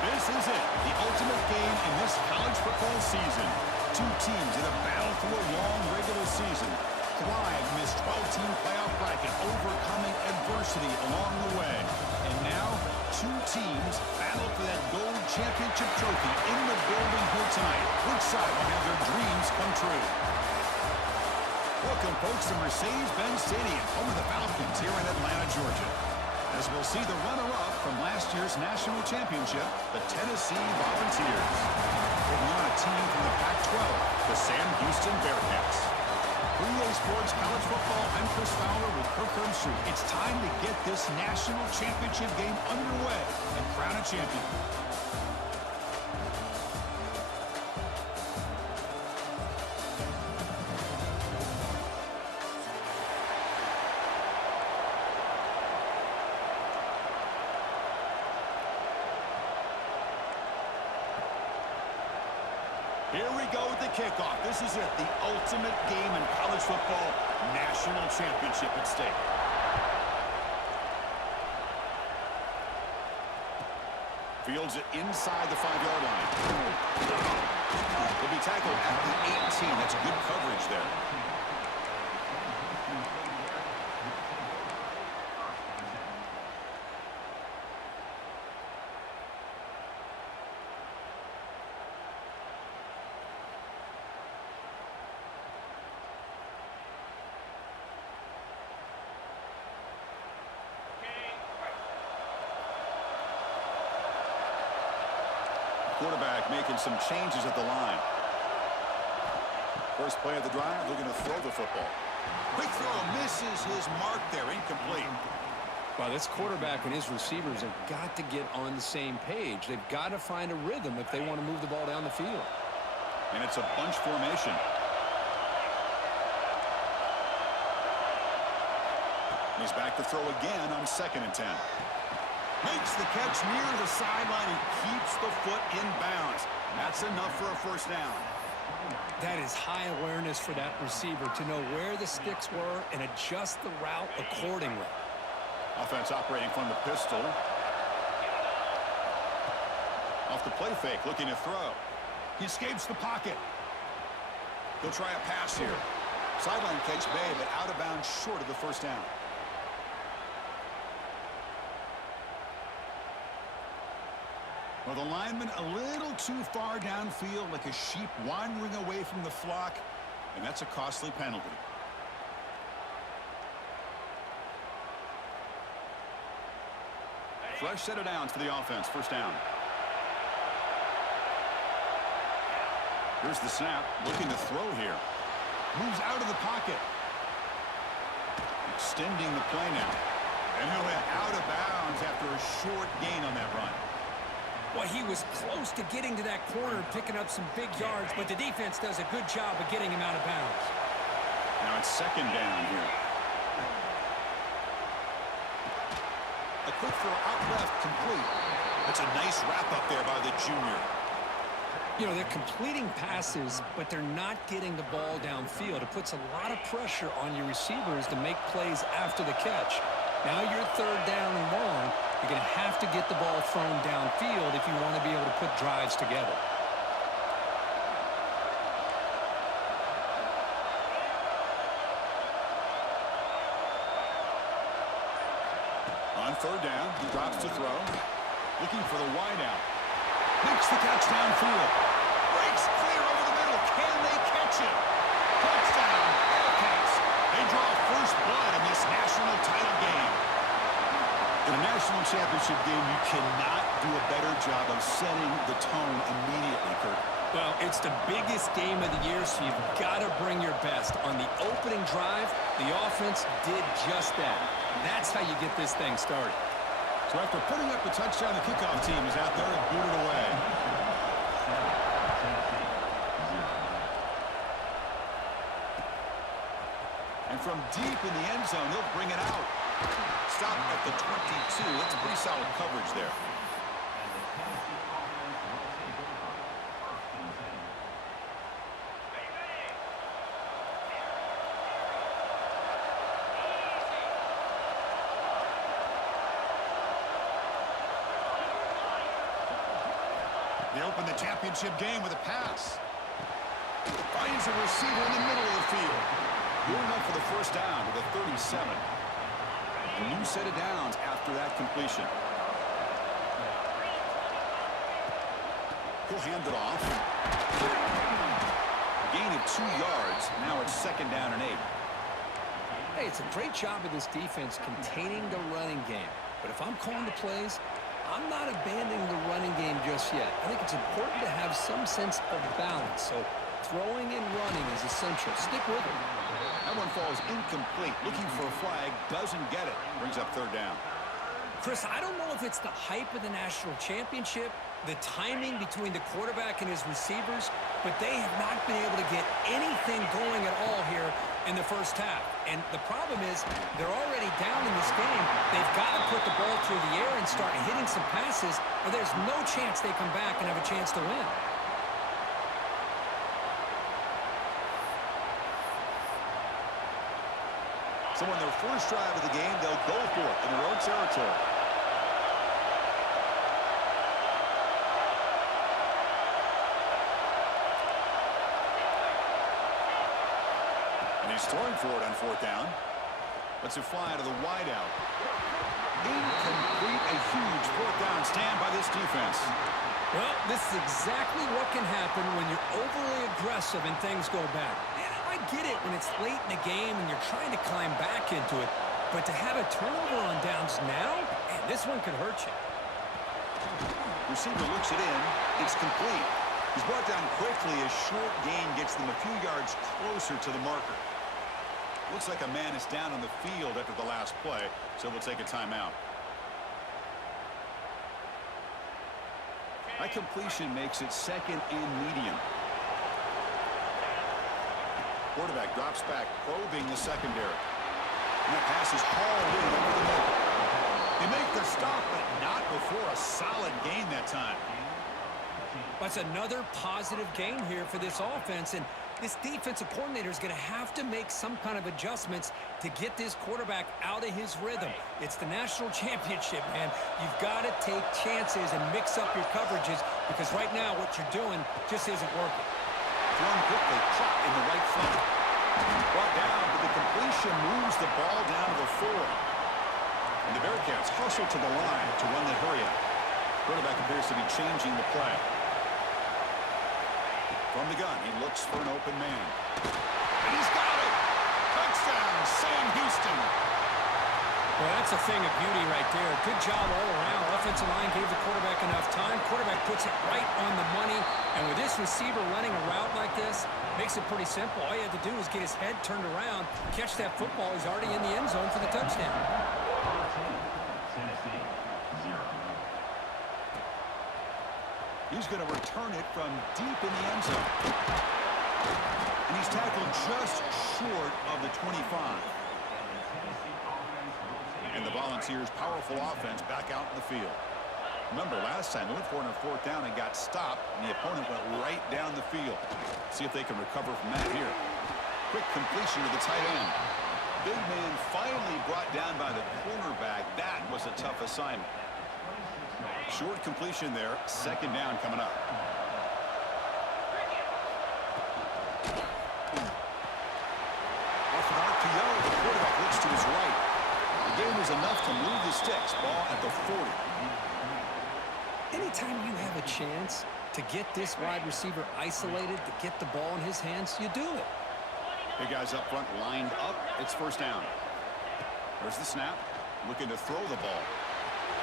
This is it, the ultimate game in this college football season. Two teams in a battle through a long regular season. Thrive in this 12-team playoff bracket, overcoming adversity along the way. And now, two teams battle for that gold championship trophy in the building here tonight. Which side will have their dreams come true? Welcome, folks, to Mercedes-Benz Stadium, home of the Falcons here in Atlanta, Georgia. As we'll see the runner-up from last year's national championship, the Tennessee Volunteers. Taking on a team from the Pac-12, the Sam Houston Bearcats. For EA Sports College Football, I'm Chris Fowler with Kirk Herbstreit. It's time to get this national championship game underway and crown a champion. Here we go with the kickoff. This is it, the ultimate game in college football, national championship at stake. Fields it inside the 5-yard line. He'll be tackled at the 18. That's good coverage there. Quarterback making some changes at the line. First play of the drive, looking to throw the football. Quick throw, misses his mark there, incomplete. Well, this quarterback and his receivers have got to get on the same page. They've got to find a rhythm if they want to move the ball down the field. And it's a bunch formation. He's back to throw again on 2nd and 10. Makes the catch near the sideline and keeps the foot in bounds. That's enough for a first down. That is high awareness for that receiver to know where the sticks were and adjust the route accordingly. Offense operating from the pistol. Off the play fake, looking to throw. He escapes the pocket. He'll try a pass here. Sideline catch made, but out of bounds short of the first down. Well, the lineman a little too far downfield, like a sheep wandering away from the flock, and that's a costly penalty. Fresh set of downs for the offense. First down. Here's the snap. Looking to throw here. Moves out of the pocket. Extending the play now. And he'll head out of bounds after a short gain on that run. Well, he was close to getting to that corner, picking up some big yards, but the defense does a good job of getting him out of bounds. Now it's 2nd down here. A quick throw out left, complete. That's a nice wrap-up there by the junior. You know, they're completing passes, but they're not getting the ball downfield. It puts a lot of pressure on your receivers to make plays after the catch. Now you're 3rd down and long. You're going to have to get the ball thrown downfield if you want to be able to put drives together. On 3rd down, he drops to throw. Looking for the wideout. Makes the catch downfield. Breaks clear over the middle. Can they catch him? Touchdown, Bearcats. They draw first blood in this national title game. In a national championship game, you cannot do a better job of setting the tone immediately, Kirk. Well, it's the biggest game of the year, so you've got to bring your best. On the opening drive, the offense did just that. That's how you get this thing started. So after putting up the touchdown, the kickoff team is out there and booted away. And from deep in the end zone, they'll bring it out. Stop at the 22. That's pretty solid coverage there. They open the championship game with a pass. Finds a receiver in the middle of the field. Going up for the first down with a 37. A new set of downs after that completion. He'll hand it off. A gain of 2 yards. Now it's second down and 8. Hey, it's a great job of this defense containing the running game. But if I'm calling the plays, I'm not abandoning the running game just yet. I think it's important to have some sense of balance. So throwing and running is essential. Stick with it. That one falls incomplete. Looking for a flag. Doesn't get it. Brings up third down. Chris, I don't know if it's the hype of the national championship, the timing between the quarterback and his receivers, but they have not been able to get anything going at all here in the first half. And the problem is they're already down in this game. They've got to put the ball through the air and start hitting some passes, or there's no chance they come back and have a chance to win. So on their first drive of the game, they'll go for it in their own territory. And he's throwing for it on fourth down. Lets it fly to the wideout. Incomplete. A huge fourth down stand by this defense. Well, this is exactly what can happen when you're overly aggressive and things go bad. I get it when it's late in the game and you're trying to climb back into it, but to have a turnover on downs now, man, this one could hurt you. Receiver looks it in. It's complete. He's brought down quickly. A short gain gets them a few yards closer to the marker. Looks like a man is down on the field after the last play, so we'll take a timeout. That completion makes it second and medium. Quarterback drops back, probing the secondary. And that pass is hauled in over the middle. They make the stop, but not before a solid gain that time. That's another positive gain here for this offense, and this defensive coordinator is going to have to make some kind of adjustments to get this quarterback out of his rhythm. It's the national championship, man. You've got to take chances and mix up your coverages because right now what you're doing just isn't working. Thrown quickly, caught in the right front. Brought down, but the completion moves the ball down to the 4. And the Bearcats hustle to the line to run the hurry up. Quarterback appears to be changing the play. From the gun, he looks for an open man. And he's got it! Touchdown, Sam Houston! Well, that's a thing of beauty right there. Good job all around. Offensive line gave the quarterback enough time. Quarterback puts it right on the money. And with this receiver running a route like this, makes it pretty simple. All you have to do is get his head turned around, catch that football. He's already in the end zone for the touchdown. He's going to return it from deep in the end zone. And he's tackled just short of the 25. And the Volunteers' powerful offense back out in the field. Remember, last time they went for it on fourth down and got stopped, and the opponent went right down the field. See if they can recover from that here. Quick completion to the tight end. Big man finally brought down by the cornerback. That was a tough assignment. Short completion there. Second down coming up. Off an RPO, the quarterback looks to his right. The gain was enough to move the sticks. Ball at the 40. Anytime you have a chance to get this wide receiver isolated, to get the ball in his hands, you do it. Big guys up front lined up. It's first down. There's the snap. Looking to throw the ball.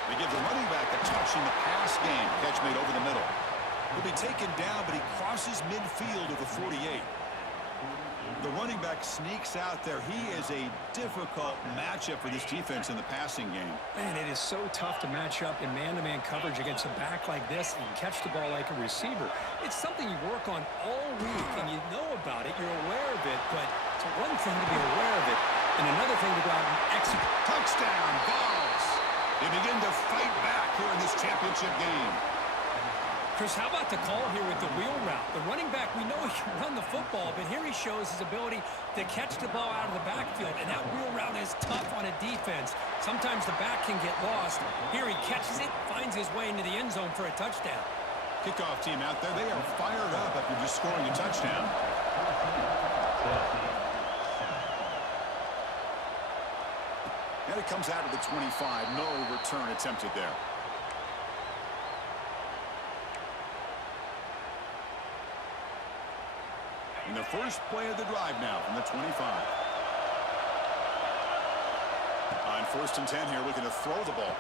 They give the running back a touch in the pass game. Catch made over the middle. He'll be taken down, but he crosses midfield of the 48. The running back sneaks out there. He is a difficult matchup for this defense in the passing game. Man, it is so tough to match up in man-to-man coverage against a back like this and catch the ball like a receiver. It's something you work on all week, and you know about it. You're aware of it, but it's one thing to be aware of it, and another thing to go out and execute. Touchdown, Vols! They begin to fight back here in this championship game. Chris, how about the call here with the wheel route? The running back, we know he can run the football, but here he shows his ability to catch the ball out of the backfield, and that wheel route is tough on a defense. Sometimes the back can get lost. Here he catches it, finds his way into the end zone for a touchdown. Kickoff team out there, they are fired up after just scoring a touchdown. And it comes out of the 25. No return attempted there. In the first play of the drive now from the 25. On 1st and 10 here, looking to throw the ball.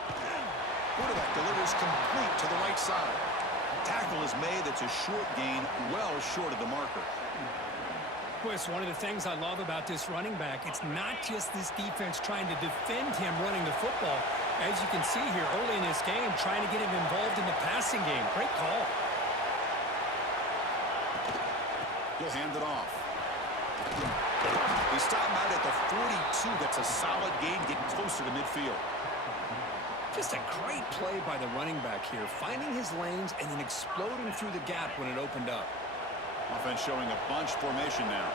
Quarterback delivers complete to the right side. Tackle is made. That's a short gain, well short of the marker. Boy, it's one of the things I love about this running back. It's not just this defense trying to defend him running the football. As you can see here early in this game, trying to get him involved in the passing game. Great call. He'll hand it off. He stopped out at the 42. That's a solid gain, getting closer to midfield. Just a great play by the running back here, finding his lanes and then exploding through the gap when it opened up. Offense showing a bunch formation now.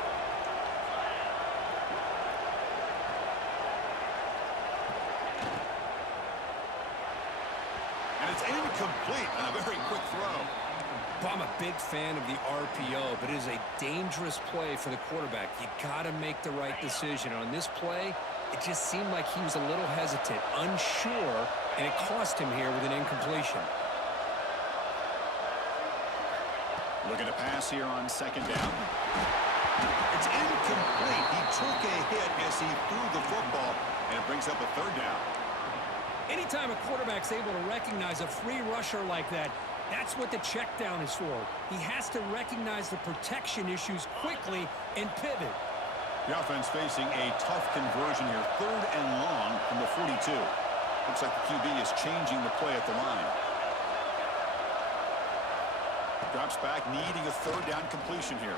And it's incomplete on a very quick throw. Well, I'm a big fan of the RPO, but it is a dangerous play for the quarterback. You got to make the right decision. On this play, it just seemed like he was a little hesitant, unsure, and it cost him here with an incompletion. Looking to pass here on 2nd down. It's incomplete. He took a hit as he threw the football, and it brings up a 3rd down. Anytime a quarterback's able to recognize a free rusher like that, that's what the check down is for. He has to recognize the protection issues quickly and pivot. The offense facing a tough conversion here. 3rd and long from the 42. Looks like the QB is changing the play at the line. Drops back, needing a 3rd down completion here.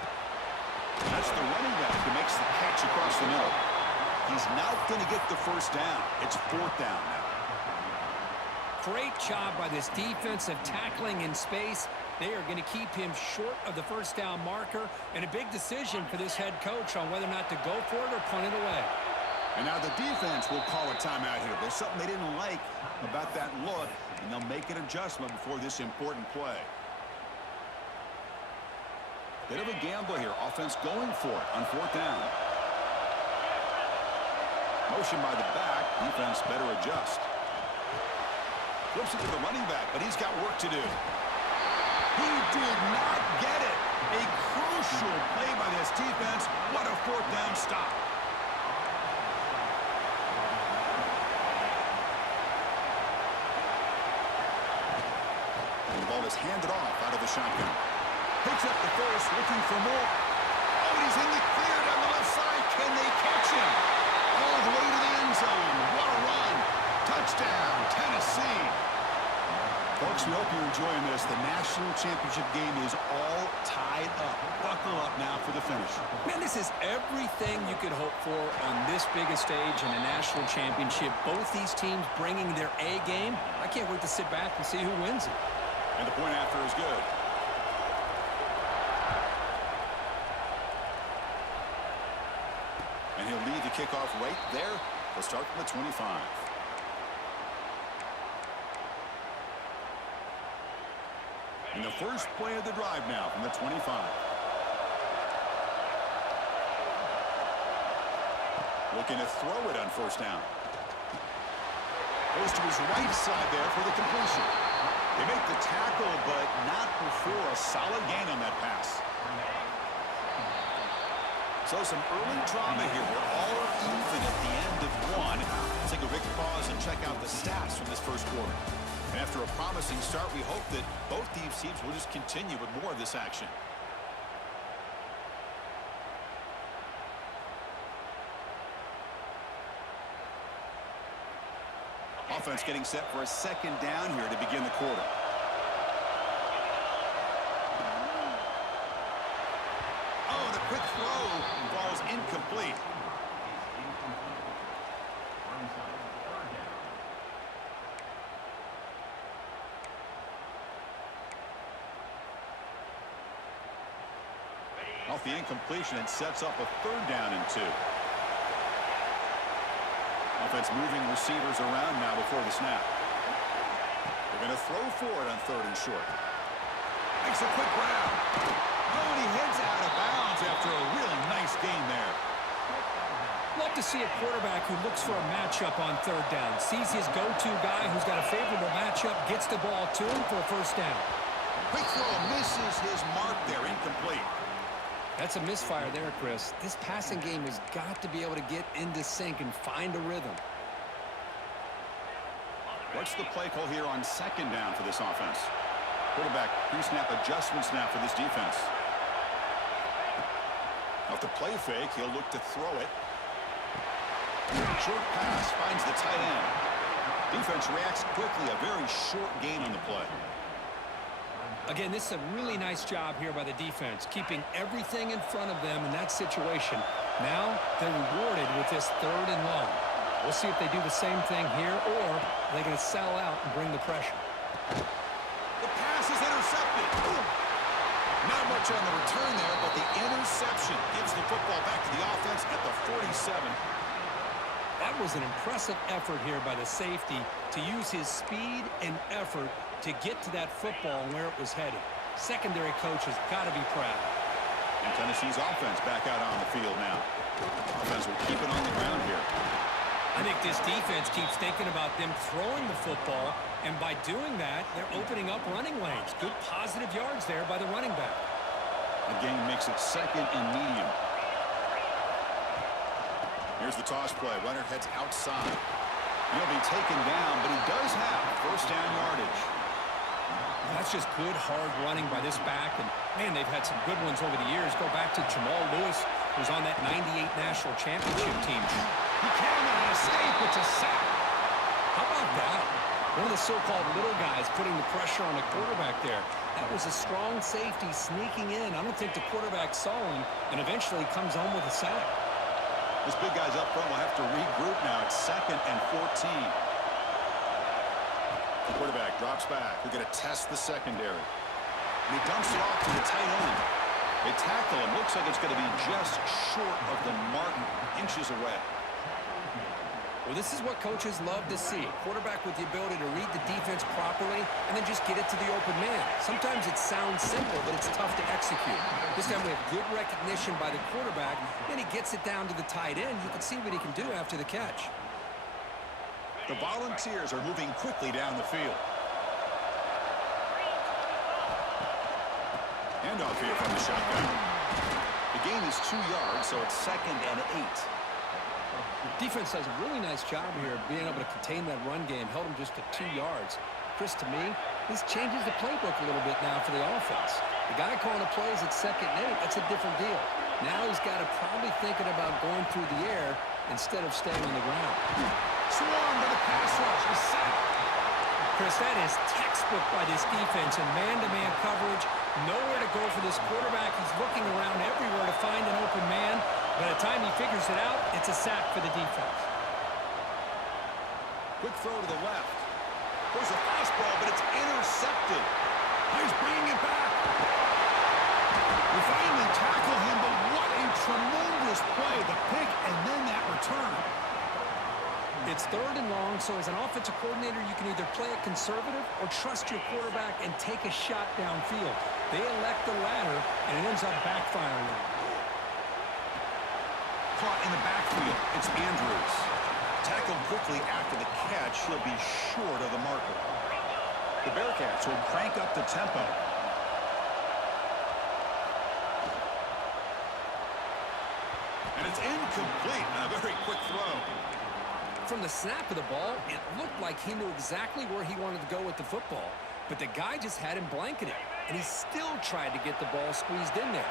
That's the running back who makes the catch across the middle. He's not going to get the 1st down. It's 4th down now. Great job by this defense of tackling in space. They are going to keep him short of the 1st down marker, and a big decision for this head coach on whether or not to go for it or punt it away. And now the defense will call a timeout here. There's something they didn't like about that look, and they'll make an adjustment before this important play. Bit of a gamble here. Offense going for it on 4th down. Motion by the back. Defense better adjust. Flips it to the running back, but he's got work to do. He did not get it. A crucial play by this defense. What a 4th down stop. And the ball is handed off out of the shotgun. Picks up the 1st, looking for more. Oh, he's in the clear down the left side. Can they catch him? All the way to the end zone. What a run. Touchdown, Tennessee. Folks, we hope you're enjoying this. The national championship game is all tied up. Buckle up now for the finish. Man, this is everything you could hope for on this biggest stage in a national championship. Both these teams bringing their A game. I can't wait to sit back and see who wins it. And the point after is good. And he'll lead the kickoff right there. He'll start from the 25. In the first play of the drive now from the 25. Looking to throw it on 1st down. Goes to his right side there for the completion. They make the tackle, but not before a solid gain on that pass. So some early drama here. We're all even at the end of 1. Let's take a quick pause and check out the stats from this first quarter. And after a promising start, we hope that both these teams will just continue with more of this action. Offense getting set for a 2nd down here to begin the quarter. Oh, the quick throw falls incomplete. Off the incompletion, it sets up a 3rd down and 2. Offense moving receivers around now before the snap. They're going to throw for it on 3rd and short. Makes a quick grab. Oh, and he heads out of bounds after a really nice gain there. Love to see a quarterback who looks for a matchup on third down. Sees his go-to guy who's got a favorable matchup, gets the ball to him for a first down. Quick throw misses his mark there, incomplete. That's a misfire there, Chris. This passing game has got to be able to get into sync and find a rhythm. What's the play call here on second down for this offense? Quarterback pre-snap adjustments now for this defense. Off the play fake, he'll look to throw it. Short pass finds the tight end. Defense reacts quickly. A very short gain on the play. Again, this is a really nice job here by the defense, keeping everything in front of them in that situation. Now they're rewarded with this third and long. We'll see if they do the same thing here, or they're going to sell out and bring the pressure. The pass is intercepted. Not much on the return there, but the interception gives the football back to the offense at the 47. That was an impressive effort here by the safety to use his speed and effort to get to that football and where it was headed. Secondary coach has got to be proud. And Tennessee's offense back out on the field now. Offense will keep it on the ground here. I think this defense keeps thinking about them throwing the football, and by doing that, they're opening up running lanes. Good positive yards there by the running back. The game makes it second and medium. Here's the toss play. Runner heads outside. He'll be taken down, but he does have first down yardage. That's just good, hard running by this back, and, man, they've had some good ones over the years. Go back to Jamal Lewis, who's on that '98 National Championship team. He cannot escape. It's a sack. How about that? One of the so-called little guys putting the pressure on the quarterback there. That was a strong safety sneaking in. I don't think the quarterback saw him, and eventually comes home with a sack. This big guy's up front will have to regroup now. It's second and 14. The quarterback drops back. We're going to test the secondary. And he dumps it off to the tight end. They tackle him. Looks like it's going to be just short of the mark, inches away. Well, this is what coaches love to see. A quarterback with the ability to read the defense properly and then just get it to the open man. Sometimes it sounds simple, but it's tough to execute. This time we have good recognition by the quarterback, and he gets it down to the tight end. You can see what he can do after the catch. The Volunteers are moving quickly down the field. Handoff here from the shotgun. The gain is 2 yards, so it's second and 8. Defense does a really nice job here of being able to contain that run game. Held him just at 2 yards. Chris, to me, this changes the playbook a little bit now for the offense. The guy calling the plays at second and 8, that's a different deal. Now he's got to probably thinking about going through the air instead of staying on the ground. Swarm to the pass rush. The sack. Chris, that is textbook by this defense in man-to-man coverage. Nowhere to go for this quarterback. He's looking around everywhere to find an open man. By the time he figures it out, it's a sack for the defense. Quick throw to the left. There's a fastball, but it's intercepted. He's bringing it back. We finally tackle him, but what a tremendous play. The pick and then that return. It's third and long, so as an offensive coordinator, you can either play it conservative or trust your quarterback and take a shot downfield. They elect the latter, and it ends up backfiring them. Caught in the backfield, it's Andrews. Tackled quickly after the catch. He'll be short of the marker. The Bearcats will crank up the tempo. And it's incomplete. A very quick throw. From the snap of the ball, it looked like he knew exactly where he wanted to go with the football, but the guy just had him blanketed, and he still tried to get the ball squeezed in there.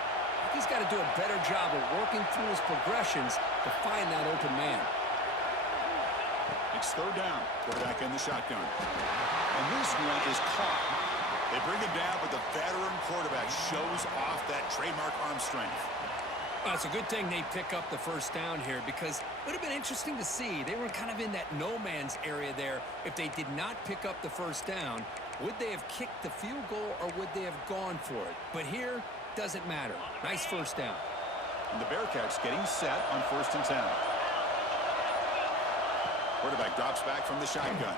He's got to do a better job of working through his progressions to find that open man. It's third down. Quarterback in the shotgun. And this one is caught. They bring him down, but the veteran quarterback shows off that trademark arm strength. Well, it's a good thing they pick up the first down here, because it would have been interesting to see. They were kind of in that no-man's area there. If they did not pick up the first down, would they have kicked the field goal or would they have gone for it? But here, doesn't matter. Nice first down. And the Bearcats getting set on 1st and 10. Quarterback drops back from the shotgun.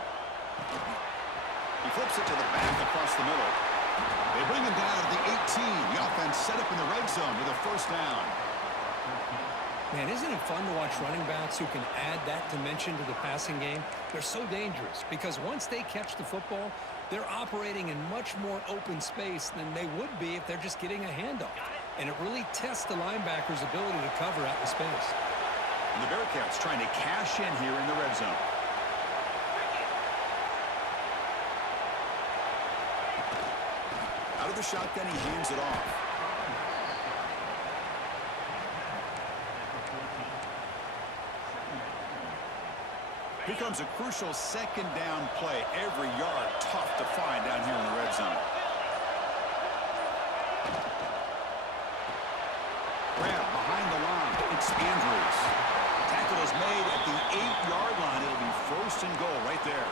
He flips it to the back across the middle. They bring him down at the set up in the red zone with a first down. Man, isn't it fun to watch running backs who can add that dimension to the passing game? They're so dangerous because once they catch the football, they're operating in much more open space than they would be if they're just getting a handoff. And it really tests the linebacker's ability to cover out the space. And the Bearcats trying to cash in here in the red zone. Out of the shotgun, he hands it off. Here comes a crucial second down play. Every yard tough to find down here in the red zone. Grab behind the line. It's Andrews. Tackle is made at the 8-yard line. It'll be first and goal right there.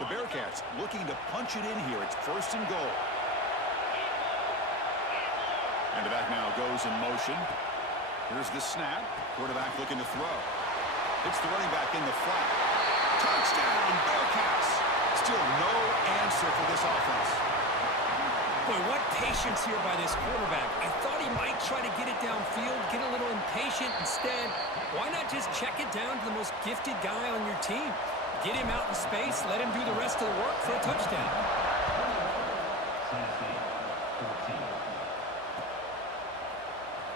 The Bearcats looking to punch it in here. It's first and goal. And the back now goes in motion. Here's the snap. Quarterback looking to throw. It's the running back in the flat. Touchdown, Bearcats. Still no answer for this offense. Boy, what patience here by this quarterback. I thought he might try to get it downfield, get a little impatient. Instead, why not just check it down to the most gifted guy on your team? Get him out in space, let him do the rest of the work for a touchdown.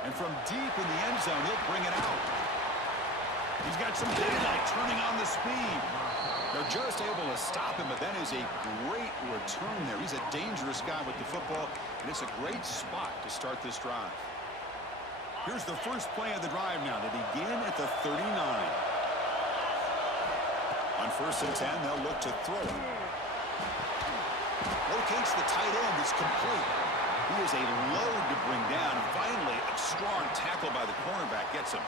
And from deep in the end zone, he'll bring it out. He's got some daylight turning on the speed. They're just able to stop him, but that is a great return there. He's a dangerous guy with the football, and it's a great spot to start this drive. Here's the first play of the drive now. They begin at the 39. On first and 10, they'll look to throw it. Locates the tight end. It's complete. He is a load to bring down. And finally, a strong tackle by the cornerback gets him.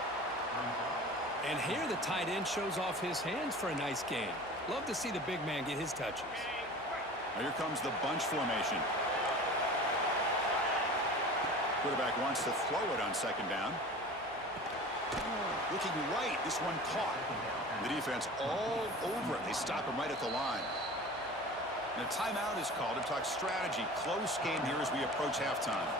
And here the tight end shows off his hands for a nice gain. Love to see the big man get his touches. Now here comes the bunch formation. Quarterback wants to throw it on second down. Looking right. This one caught. The defense all over it. They stop him right at the line. And a timeout is called to talk strategy. Close game here as we approach halftime.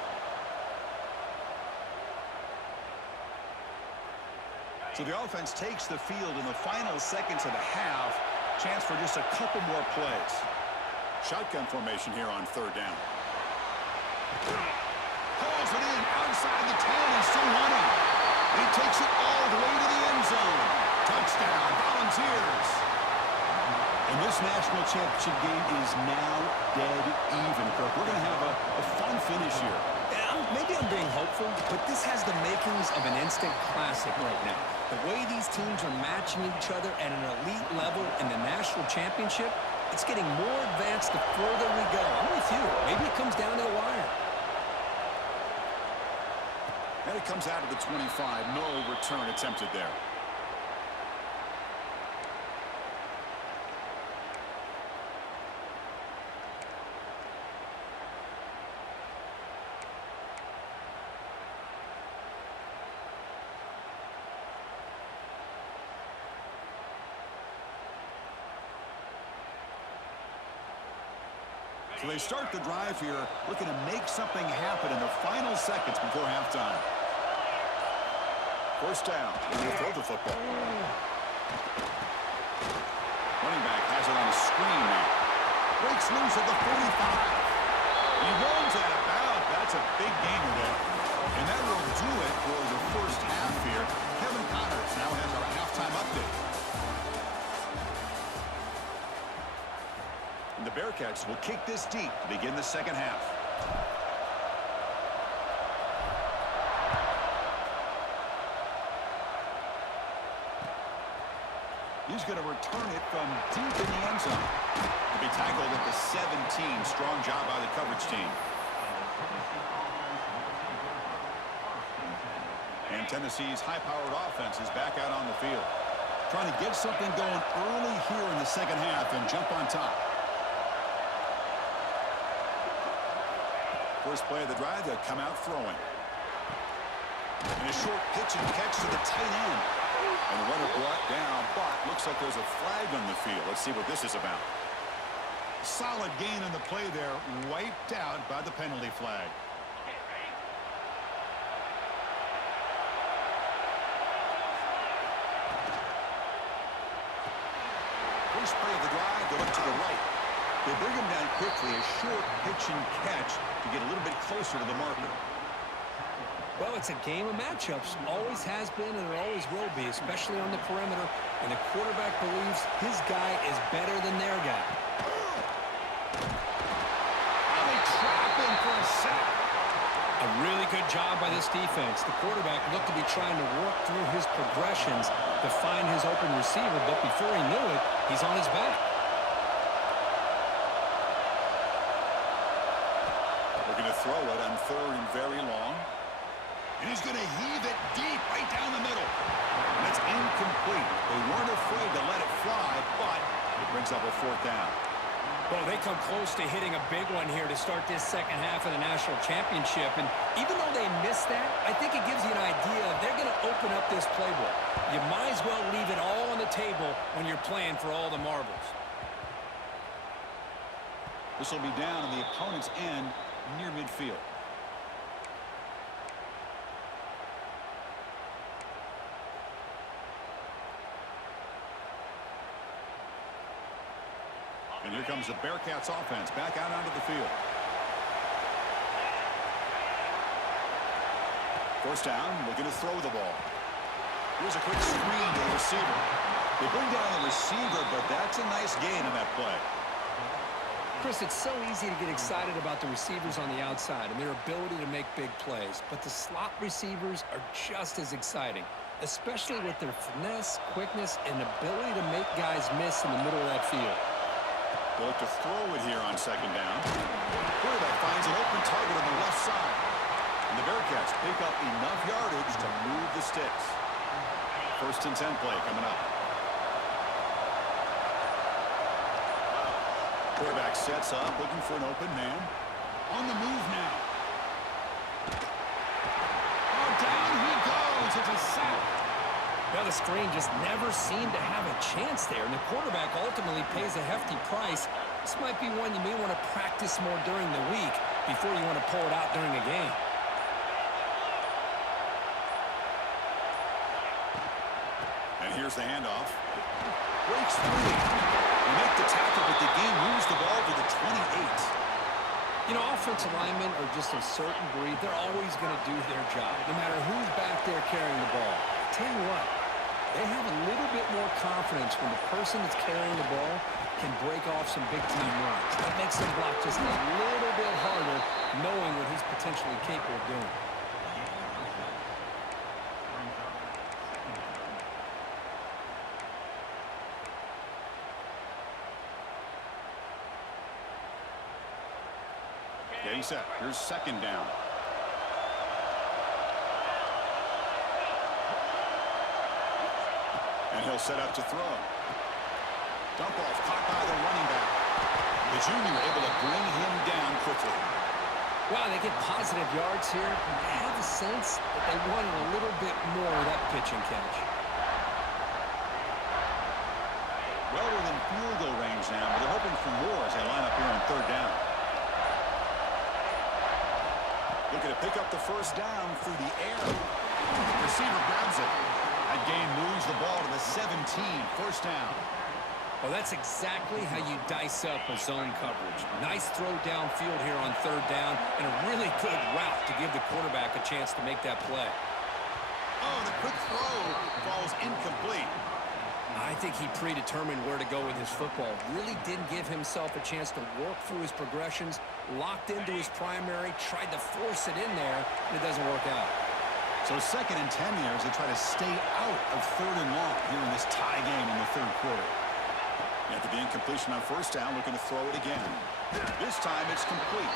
So the offense takes the field in the final seconds of the half. Chance for just a couple more plays. Shotgun formation here on third down. Pulls it in outside the 10. He's still running. He takes it all the way to the end zone. Touchdown, Volunteers. And this national championship game is now dead even, Kirk. We're going to have a fun finish here. Yeah, maybe I'm being hopeful, but this has the makings of an instant classic right now. The way these teams are matching each other at an elite level in the national championship, it's getting more advanced the further we go. I'm with you. Maybe it comes down to the wire. And it comes out of the 25. No return attempted there. So they start the drive here, looking to make something happen in the final seconds before halftime. First down, and they throw the football. Running back has it on a screen now. Breaks loose at the 45. He runs out of bounds. That's a big gainer there. And that will do it for the first half here. Kevin Connors now has our halftime update. And the Bearcats will kick this deep to begin the second half. He's going to return it from deep in the end zone. He'll be tackled at the 17. Strong job by the coverage team. And Tennessee's high-powered offense is back out on the field. Trying to get something going early here in the second half and jump on top. First play of the drive, they'll come out throwing. And a short pitch and catch to the tight end. And the runner brought down, but looks like there's a flag on the field. Let's see what this is about. Solid gain on the play there, wiped out by the penalty flag. First play of the drive, they look to the right. They bring him down quickly, a short pitch and catch to get a little bit closer to the marker. Well, it's a game of matchups. Always has been and it always will be, especially on the perimeter. And the quarterback believes his guy is better than their guy. And they trap him for a sack. A really good job by this defense. The quarterback looked to be trying to work through his progressions to find his open receiver, but before he knew it, he's on his back. Looking to throw it on third and very long. And he's going to heave it deep right down the middle. And it's incomplete. They weren't afraid to let it fly, but it brings up a fourth down. Well, they come close to hitting a big one here to start this second half of the national championship. And even though they missed that, I think it gives you an idea they're going to open up this playbook. You might as well leave it all on the table when you're playing for all the marbles. This will be down on the opponent's end near midfield. And here comes the Bearcats offense back out onto the field. First down, looking to throw the ball. Here's a quick screen to the receiver. They bring down the receiver, but that's a nice gain on that play. Chris, it's so easy to get excited about the receivers on the outside and their ability to make big plays, but the slot receivers are just as exciting, especially with their finesse, quickness, and ability to make guys miss in the middle of that field. They look to throw it here on second down. Quarterback finds an open target on the left side. And the Bearcats pick up enough yardage to move the sticks. First and 10 play coming up. Quarterback sets up, looking for an open man. On the move now. Oh, down he goes. It's a sack. Well, the screen just never seemed to have a chance there, and the quarterback ultimately pays a hefty price. This might be one you may want to practice more during the week before you want to pull it out during a game. And here's the handoff. Breaks through. They make the tackle, but the game moves the ball to the 28. You know, offensive linemen are just a certain breed. They're always going to do their job, no matter who's back there carrying the ball. I'll tell you what, they have a little bit more confidence when the person that's carrying the ball can break off some big-time runs. That makes them block just a little bit harder, knowing what he's potentially capable of doing. Getting set. Here's second down. And he'll set up to throw. Dump off caught by the running back. The junior able to bring him down quickly. Wow, they get positive yards here. I have a sense that they wanted a little bit more of that pitch and catch. Well within field goal range now, but they're hoping for more as they line up here on third down. Looking to pick up the first down through the air. Receiver grabs it. That gain moves the ball to the 17. First down. Well, that's exactly how you dice up a zone coverage. Nice throw downfield here on third down, and a really good route to give the quarterback a chance to make that play. Oh, the quick throw falls incomplete. I think he predetermined where to go with his football. Really didn't give himself a chance to work through his progressions, locked into his primary, tried to force it in there, and it doesn't work out. So second and 10 here as they try to stay out of third and long here in this tie game in the third quarter. After the incompletion on first down, looking to throw it again. This time it's complete.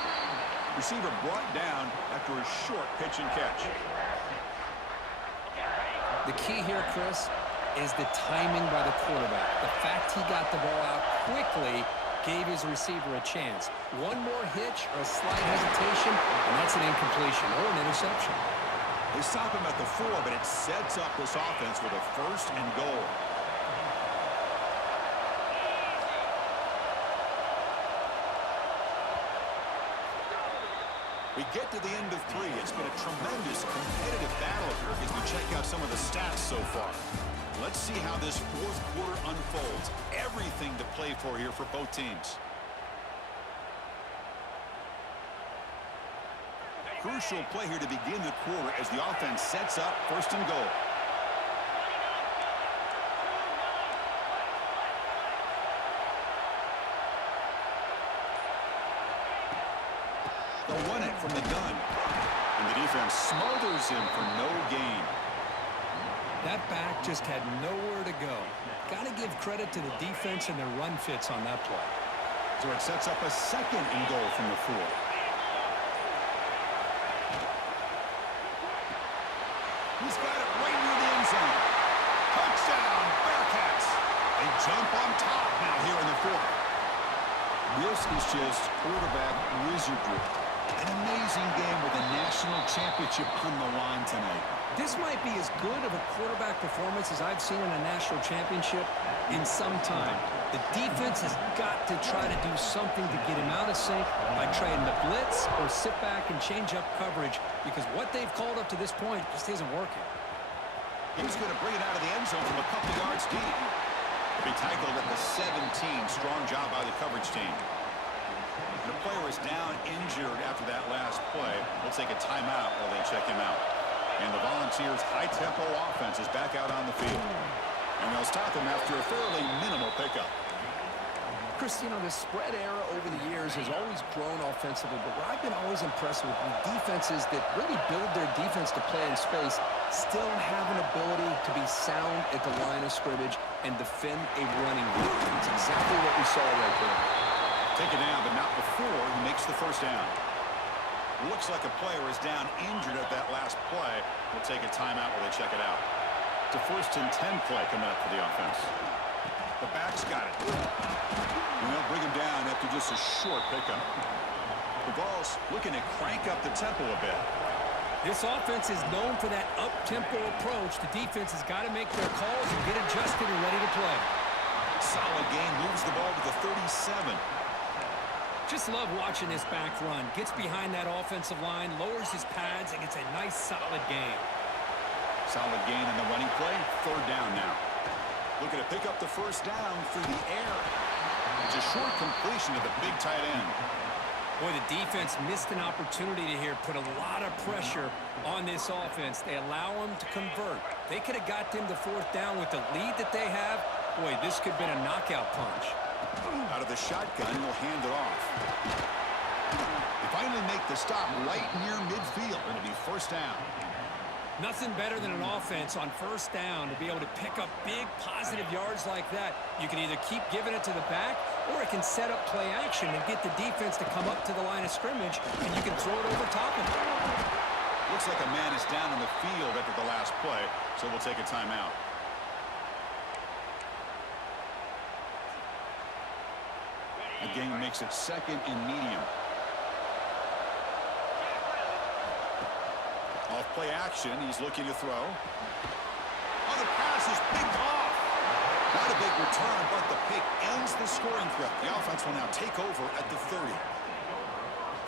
Receiver brought down after a short pitch and catch. The key here, Chris, is the timing by the quarterback. The fact he got the ball out quickly gave his receiver a chance. One more hitch or a slight hesitation, and that's an incompletion or an interception. They stop him at the 4, but it sets up this offense with a first and goal. We get to the end of 3. It's been a tremendous competitive battle here as we check out some of the stats so far. Let's see how this fourth quarter unfolds. Everything to play for here for both teams. Crucial play here to begin the quarter as the offense sets up 1st and goal. They'll run it from the gun. And the defense smothers him for no gain. That back just had nowhere to go. Got to give credit to the defense and their run fits on that play. So it sets up a 2nd and goal from the 4. He's got it right near the end zone. Touchdown, Bearcats. They jump on top now here in the 4th. This is just quarterback wizardry. An amazing game with a national championship on the line tonight. This might be as good of a quarterback performance as I've seen in a national championship in some time. The defense has got to try to do something to get him out of sync by trying to blitz or sit back and change up coverage, because what they've called up to this point just isn't working. He's going to bring it out of the end zone from a couple yards deep. Be tackled at the 17. Strong job by the coverage team. The player is down injured after that last play. We'll take a timeout while they check him out. And the Volunteers' high-tempo offense is back out on the field. And they'll stop him after a fairly minimal pickup. Chris, you know, the spread era over the years has always grown offensively, but what I've been always impressed with defenses that really build their defense to play in space still have an ability to be sound at the line of scrimmage and defend a running game. It's exactly what we saw right there. Take it down, but not before he makes the 1st down. Looks like a player is down injured at that last play. We'll take a timeout while they check it out. It's a 1st and 10 play coming up for the offense. The back's got it. And they'll bring him down after just a short pickup. The Vols looking to crank up the tempo a bit. This offense is known for that up-tempo approach. The defense has got to make their calls and get adjusted and ready to play. Solid game, moves the ball to the 37. Just love watching this back run. Gets behind that offensive line, lowers his pads, and gets a nice, solid gain. Solid gain in the running play. 3rd down now. Looking to pick up the 1st down through the air. It's a short completion to the big tight end. Boy, the defense missed an opportunity to here put a lot of pressure on this offense. They allow them to convert. They could have got them to 4th down with the lead that they have. Boy, this could have been a knockout punch. Out of the shotgun, he'll hand it off. They finally make the stop right near midfield. It'll be 1st down. Nothing better than an offense on 1st down to be able to pick up big positive yards like that. You can either keep giving it to the back, or it can set up play action and get the defense to come up to the line of scrimmage, and you can throw it over top of it. Looks like a man is down on the field after the last play, so we'll take a timeout. The game makes it 2nd and medium. Off play action, he's looking to throw. Oh, the pass is picked off. Not a big return, but the pick ends the scoring threat. The offense will now take over at the 30.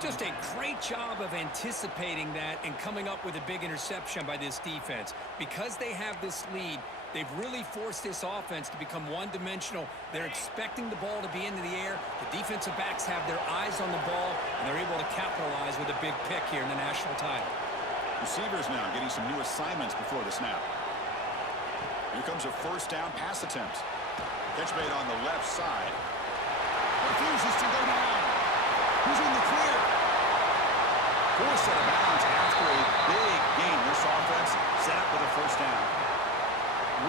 Just a great job of anticipating that and coming up with a big interception by this defense. Because they have this lead, they've really forced this offense to become one-dimensional. They're expecting the ball to be into the air. The defensive backs have their eyes on the ball, and they're able to capitalize with a big pick here in the national title. Receivers now getting some new assignments before the snap. Here comes a 1st down pass attempt. Catch made on the left side. Refuses to go down. Who's in the clear? Forced out of bounds after a big gain. This offense set up with a 1st down.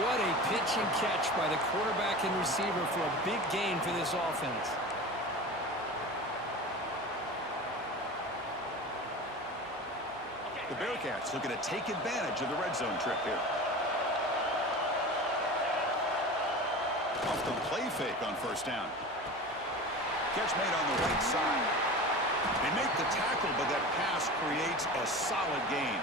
What a pitch and catch by the quarterback and receiver for a big gain for this offense. The Bearcats looking to take advantage of the red zone trip here. Off the play fake on 1st down. Catch made on the right side. They make the tackle, but that pass creates a solid gain.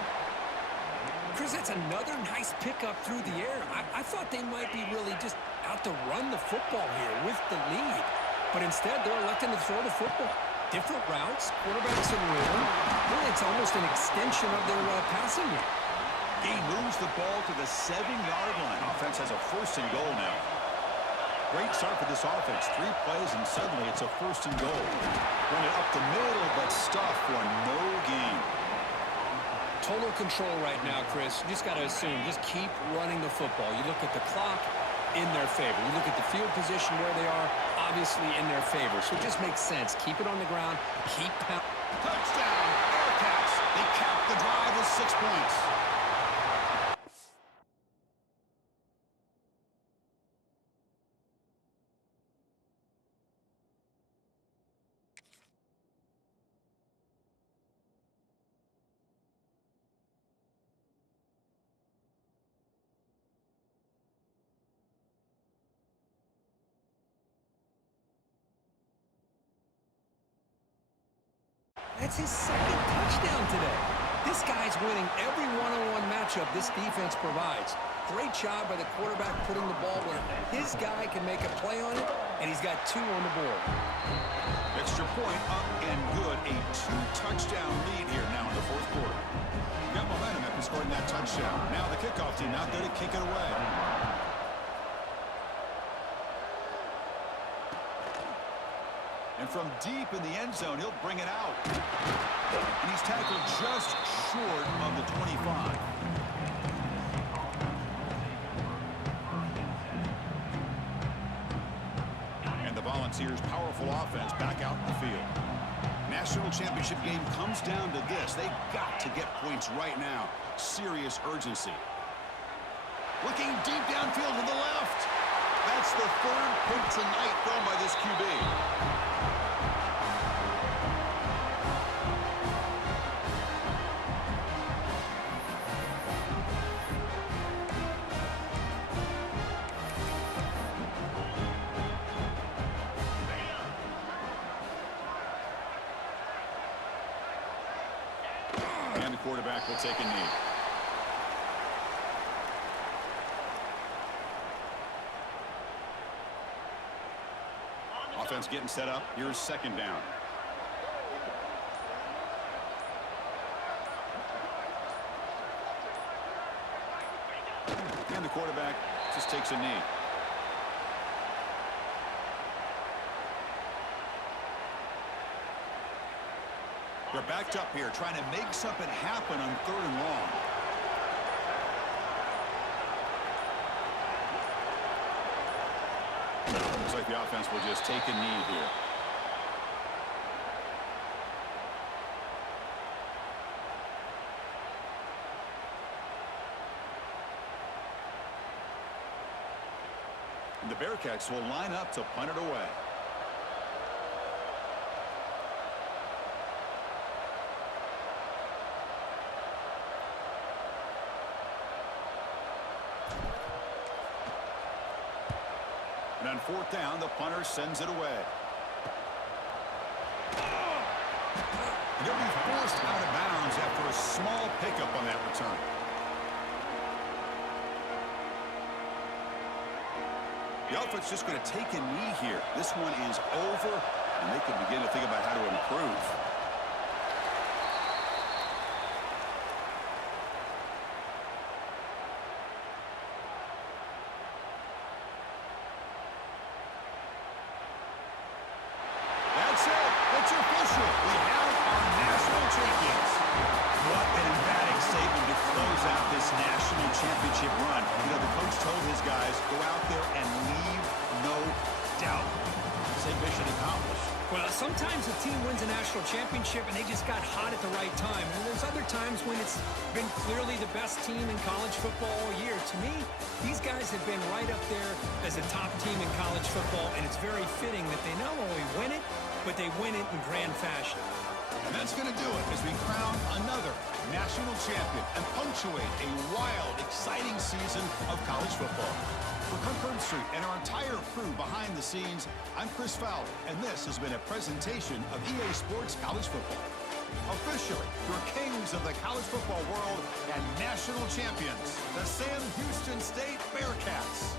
Chris, that's another nice pickup through the air. I thought they might be really just out to run the football here with the lead. But instead, they're electing to throw the football. Different routes, quarterbacks in rhythm. Really, it's almost an extension of their passing game. He moves the ball to the 7-yard line. Offense has a 1st and goal now. Great start for this offense. 3 plays, and suddenly it's a 1st and goal. Run it up the middle, but stuffed for no gain. Total control right now, Chris. You just got to assume, just keep running the football. You look at the clock, in their favor. You look at the field position where they are, obviously in their favor. So it just makes sense. Keep it on the ground. Keep pounding. Touchdown, Bearcats. They cap the drive with 6 points. That's his 2nd touchdown today. This guy's winning every one-on-one matchup this defense provides. Great job by the quarterback putting the ball where his guy can make a play on it, and he's got 2 on the board. Extra point up and good. A 2-touchdown lead here now in the 4th quarter. Got momentum after scoring that touchdown. Now the kickoff team not good at kicking away. And from deep in the end zone, he'll bring it out. And he's tackled just short of the 25. And the Volunteers' powerful offense back out in the field. National championship game comes down to this. They've got to get points right now. Serious urgency. Looking deep downfield to the left. That's the 3rd pick tonight thrown by this QB. And the quarterback will take a knee. Offense getting set up. Here's 2nd down. And the quarterback just takes a knee. They're backed up here, trying to make something happen on 3rd and long. Looks like the offense will just take a knee here. And the Bearcats will line up to punt it away. And on 4th down, the punter sends it away. And he'll be forced out of bounds after a small pickup on that return. The offense just going to take a knee here. This one is over, and they can begin to think about how to improve. Championship run. You know, the coach told his guys, go out there and leave no doubt. Say mission accomplished. Well, sometimes a team wins a national championship and they just got hot at the right time. And there's other times when it's been clearly the best team in college football all year. To me, these guys have been right up there as a top team in college football, and it's very fitting that they not only win it, but they win it in grand fashion. And that's going to do it as we crown another national champion and punctuate a wild, exciting season of college football. For Kirk Herbstreit and our entire crew behind the scenes, I'm Chris Fowler, and this has been a presentation of EA Sports College Football. Officially, your kings of the college football world and national champions, the Sam Houston State Bearcats.